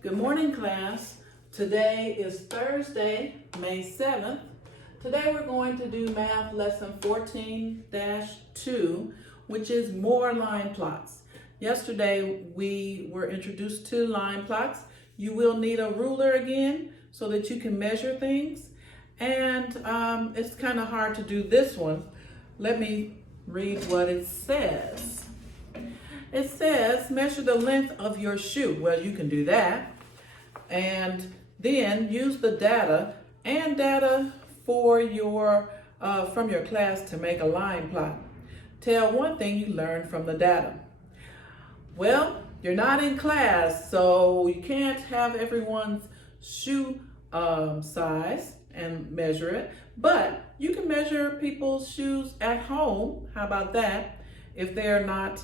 Good morning, class. Today is Thursday, May 7th. Today we're going to do math lesson 14-2, which is more line plots. Yesterday we were introduced to line plots. You will need a ruler again so that you can measure things. And it's kind of hard to do this one. Let me read what it says. It says, measure the length of your shoe. Well, you can do that. And then use the data and data for your from your class to make a line plot. Tell one thing you learned from the data. Well, you're not in class, so you can't have everyone's shoe size and measure it, but you can measure people's shoes at home. How about that? If they're not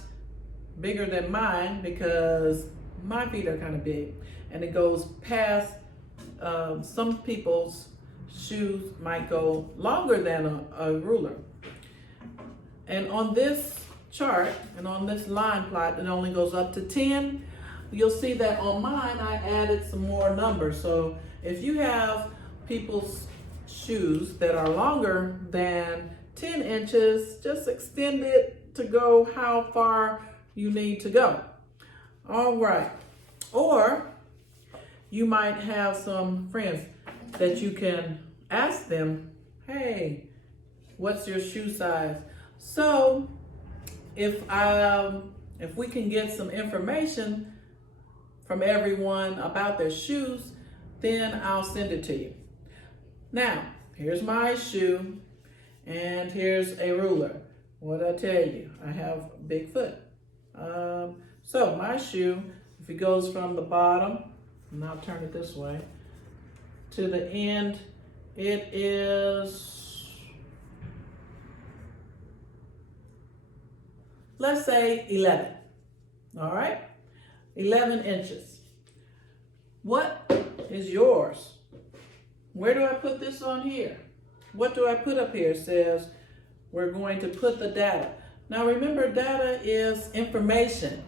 bigger than mine, because my feet are kind of big and it goes past some people's shoes might go longer than a ruler. And on this chart and on this line plot, it only goes up to 10. You'll see that on mine I added some more numbers. So if you have people's shoes that are longer than 10 inches, just extend it to go how far you need to go. All right. Or you might have some friends that you can ask them, hey, what's your shoe size? So if we can get some information from everyone about their shoes, then I'll send it to you. Now, here's my shoe and here's a ruler. What did I tell you? I have a big foot. So my shoe, if it goes from the bottom, and I'll turn it this way, to the end, it is, let's say 11, all right? 11 inches. What is yours? Where do I put this on here? What do I put up here? It says we're going to put the data. Now remember, data is information.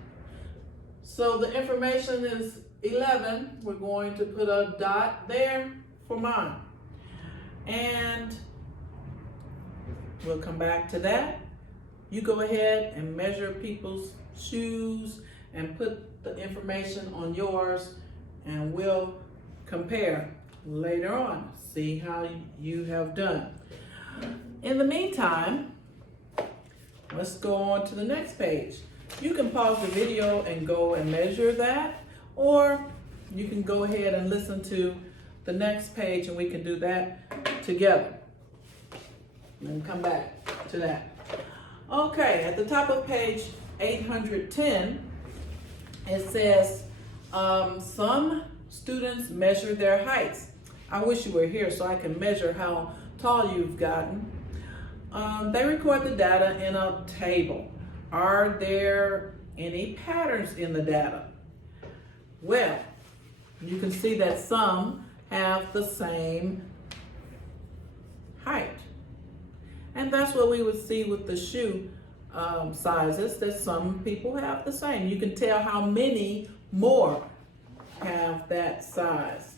So the information is 11. We're going to put a dot there for mine. And we'll come back to that. You go ahead and measure people's shoes and put the information on yours, and we'll compare later on. See how you have done. In the meantime, let's go on to the next page. You can pause the video and go and measure that, or you can go ahead and listen to the next page and we can do that together. And come back to that. Okay, at the top of page 810, it says, some students measure their heights. I wish you were here so I can measure how tall you've gotten. They record the data in a table. Are there any patterns in the data? Well, you can see that some have the same height. And that's what we would see with the shoe sizes, that some people have the same. You can tell how many more have that size.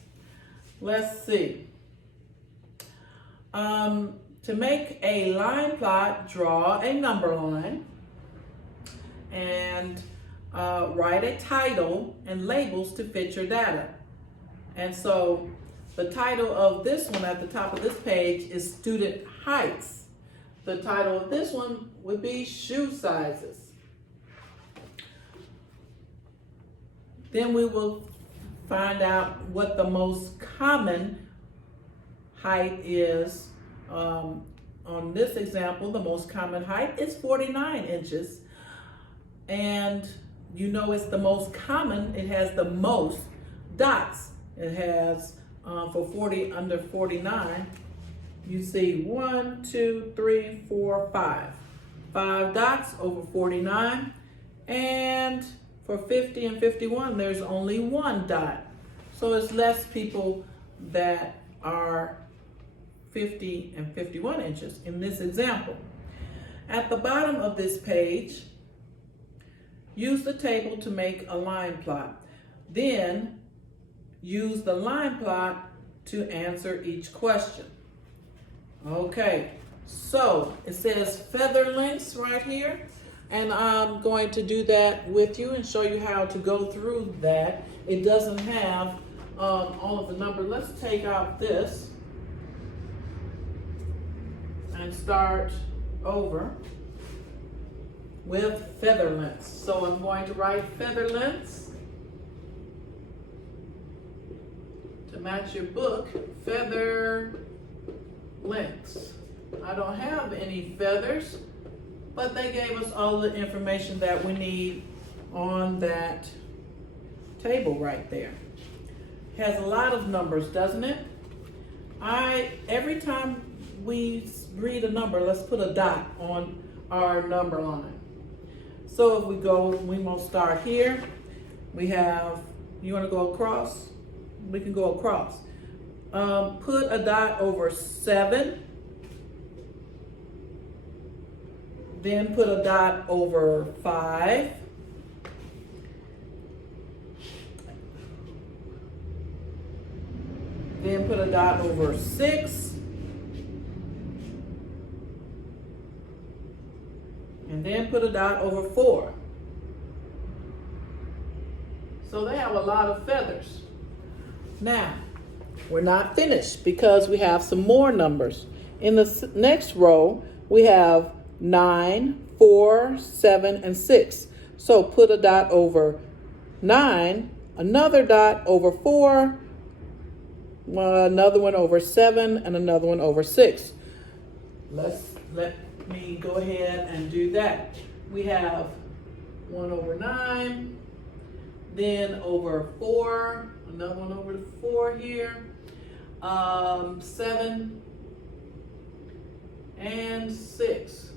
Let's see. To make a line plot, draw a number line and write a title and labels to fit your data. And so the title of this one at the top of this page is student heights. The title of this one would be shoe sizes. Then we will find out what the most common height is. On this example, the most common height is 49 inches. And you know it's the most common, it has the most dots. It has, for 40 under 49, you see 1, 2, 3, 4, 5. 5 dots over 49. And for 50 and 51, there's only 1 dot. So it's less people that are 50 and 51 inches in this example. At the bottom of this page, use the table to make a line plot. Then use the line plot to answer each question. Okay, so it says feather lengths right here, and I'm going to do that with you and show you how to go through that. It doesn't have all of the numbers. Let's take out this and start over with feather lengths. So I'm going to write feather lengths to match your book, feather lengths. I don't have any feathers, but they gave us all the information that we need on that table right there. Has a lot of numbers, doesn't it? Every time we read a number, let's put a dot on our number line. So if we go, we will start here. We have, you want to go across? We can go across. Put a dot over 7. Then put a dot over 5. Then put a dot over 6. And then put a dot over 4. So they have a lot of feathers. Now, we're not finished because we have some more numbers. In the next row, we have 9, 4, 7, and 6. So put a dot over 9, another dot over 4, another one over 7, and another one over 6. Let me go ahead and do that. We have 1 over 9, then over 4, another one over the 4 here, 7, and 6.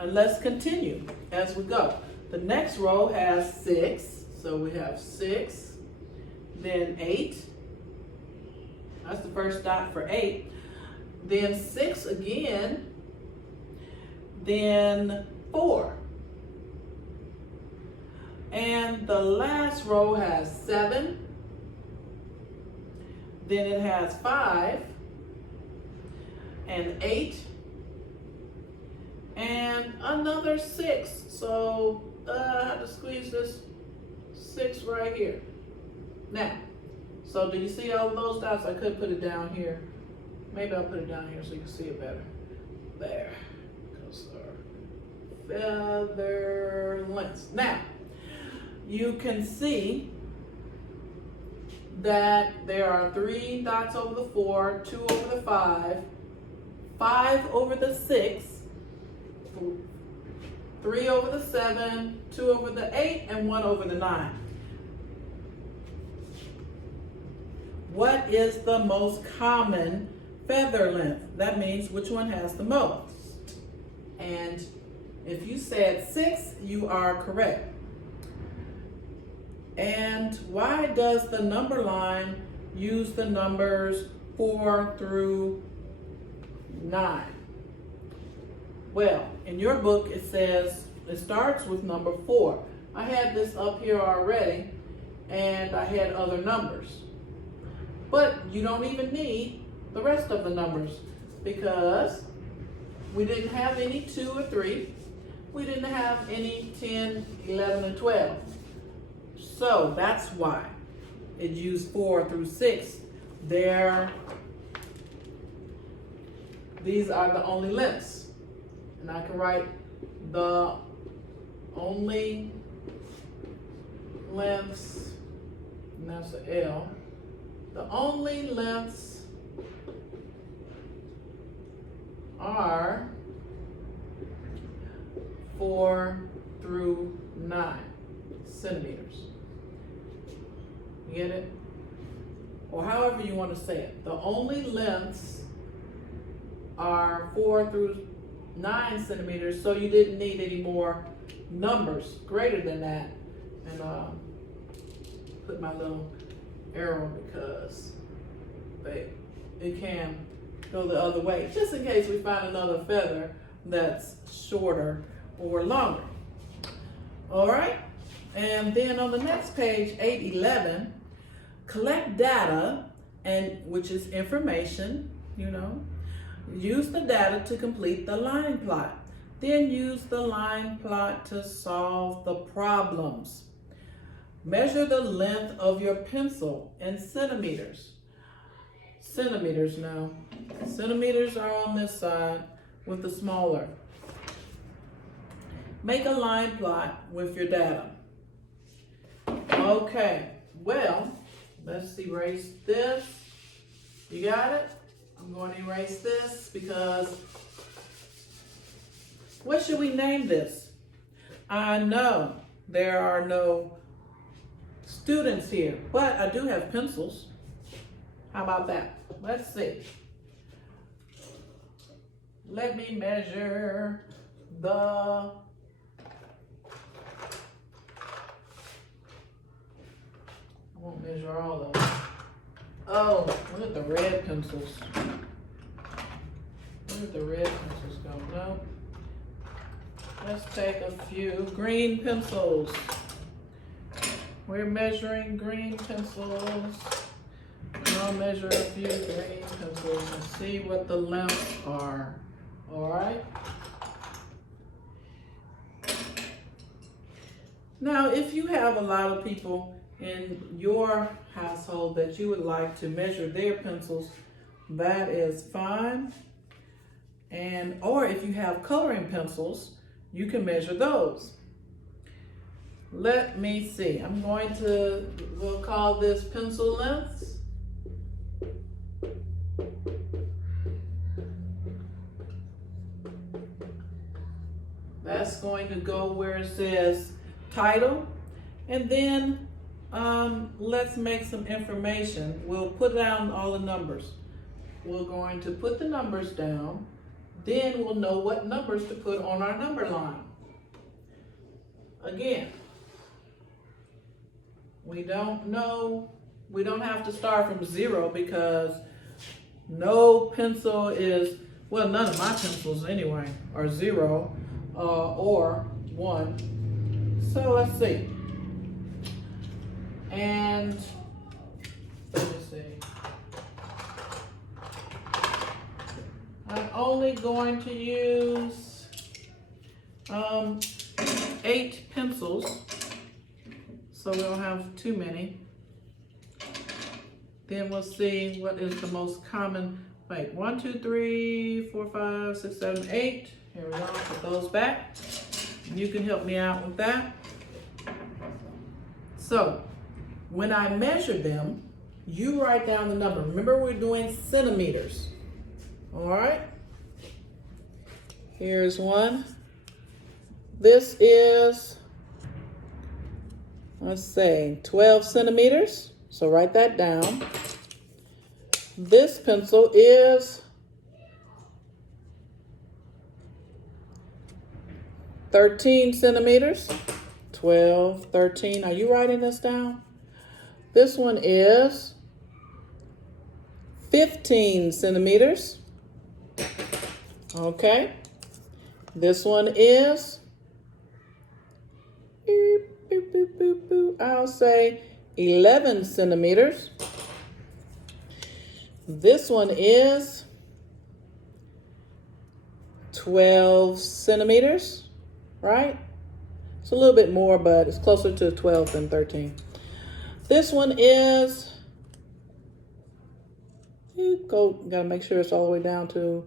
And let's continue as we go. The next row has 6, so we have 6, then 8. That's the first dot for 8. Then 6 again, then 4. And the last row has 7, then it has 5, and 8, and another 6. So I have to squeeze this 6 right here. Now, so do you see all those dots? I could put it down here. Maybe I'll put it down here so you can see it better. There. Feather lengths. Now, you can see that there are 3 dots over the 4, 2 over the 5, 5 over the 6, 3 over the 7, 2 over the 8, and 1 over the 9. What is the most common feather length? That means which one has the most. And if you said 6, you are correct. And why does the number line use the numbers 4 through 9? Well, in your book it says it starts with number 4. I had this up here already, and I had other numbers. But you don't even need the rest of the numbers because we didn't have any 2 or 3. We didn't have any 10, 11, and 12. So that's why it used 4 through 6. These are the only lengths. And I can write the only lengths, and that's the L. The only lengths are 4 through 9 centimeters. You get it? Or however you want to say it. The only lengths are 4 through 9 centimeters, so you didn't need any more numbers greater than that. And put my little arrow because it can go the other way, just in case we find another feather that's shorter or longer. All right, and then on the next page, 811, collect data, and which is information, you know. Use the data to complete the line plot. Then use the line plot to solve the problems. Measure the length of your pencil in centimeters. Centimeters now. Centimeters are on this side with the smaller. Make a line plot with your data. Okay, well, let's erase this. You got it? I'm going to erase this because what should we name this? I know there are no students here, but I do have pencils. How about that? Let's see. Let me measure the I won't measure all of them. Oh, look at the red pencils. Where did the red pencils go? No. Let's take a few green pencils. We're measuring green pencils. I'll measure a few green pencils and see what the lengths are. All right. Now, if you have a lot of people in your household that you would like to measure their pencils, that is fine. And or if you have coloring pencils, you can measure those. Let me see. We'll call this pencil lengths. That's going to go where it says title. And then let's make some information. We'll put down all the numbers. We're going to put the numbers down. Then we'll know what numbers to put on our number line. Again, we don't have to start from 0 because no pencil is, well, none of my pencils anyway are 0 or 1. So let's see. And let me see. I'm only going to use 8 pencils, so we don't have too many. Then we'll see what is the most common. Wait, 1, 2, 3, 4, 5, 6, 7, 8. Here we go, put those back. You can help me out with that. So, when I measure them, you write down the number. Remember, we're doing centimeters. All right. Here's one. This is, let's say, 12 centimeters. So write that down. This pencil is 13 centimeters. 12, 13. Are you writing this down? This one is 15 centimeters. Okay. This one is, I'll say 11 centimeters. This one is 12 centimeters, right? It's a little bit more, but it's closer to 12 than 13. This one is, gotta make sure it's all the way down to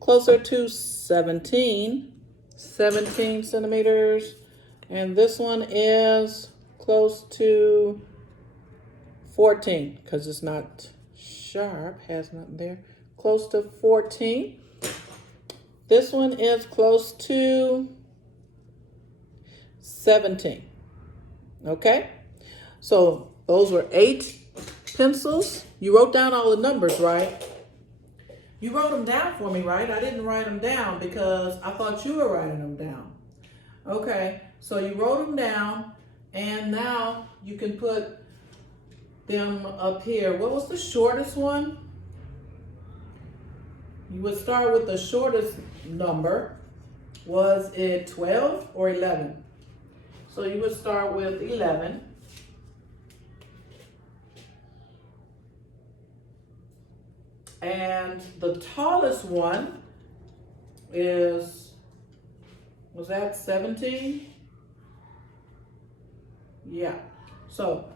closer to 17 centimeters. And this one is close to 14 because it's not sharp, has nothing there. Close to 14. This one is close to 17. Okay, so those were 8 pencils. You wrote down all the numbers, right? You wrote them down for me, right? I didn't write them down because I thought you were writing them down. Okay, so you wrote them down, and now you can put them up here. What was the shortest one? You would start with the shortest number. Was it 12 or 11? So you would start with 11. And the tallest one was that 17? Yeah. So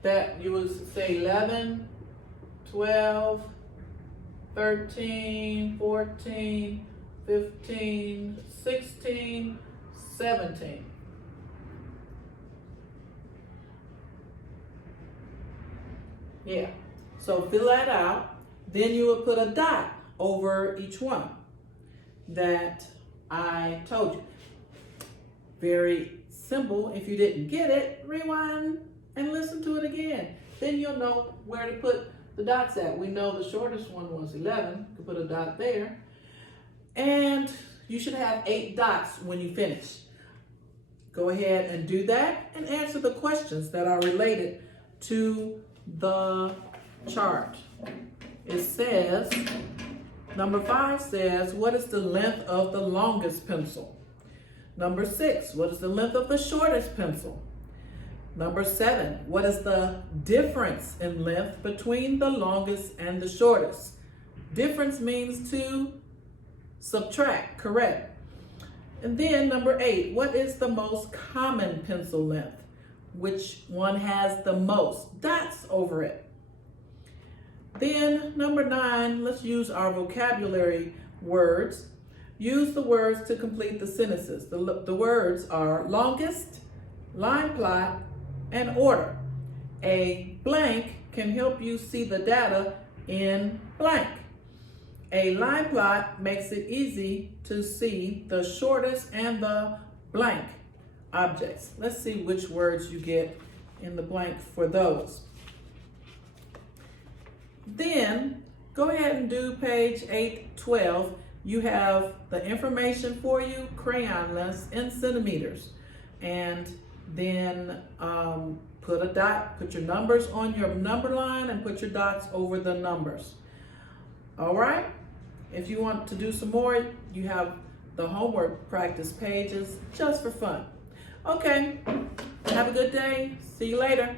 that you would say 11, 12, 13, 14, 15, 16, 17. Yeah. So fill that out. Then you would put a dot over each one that I told you. Very simple. If you didn't get it, rewind and listen to it again. Then you'll know where to put the dots at. We know the shortest one was 11. You can put a dot there. And you should have 8 dots when you finish. Go ahead and do that and answer the questions that are related to the chart. It says, number 5 says, what is the length of the longest pencil? Number 6, what is the length of the shortest pencil? Number 7, what is the difference in length between the longest and the shortest? Difference means to subtract, correct? And then number 8, what is the most common pencil length? Which one has the most dots over it? Then number 9, let's use our vocabulary words. Use the words to complete the sentences. The words are longest, line plot, and order. A blank can help you see the data in blank. A line plot makes it easy to see the shortest and the blank objects. Let's see which words you get in the blank for those. Then go ahead and do page 812. You have the information for you, crayon lengths in centimeters. And then put a dot, put your numbers on your number line and put your dots over the numbers. All right? If you want to do some more, you have the homework practice pages just for fun. Okay, have a good day. See you later.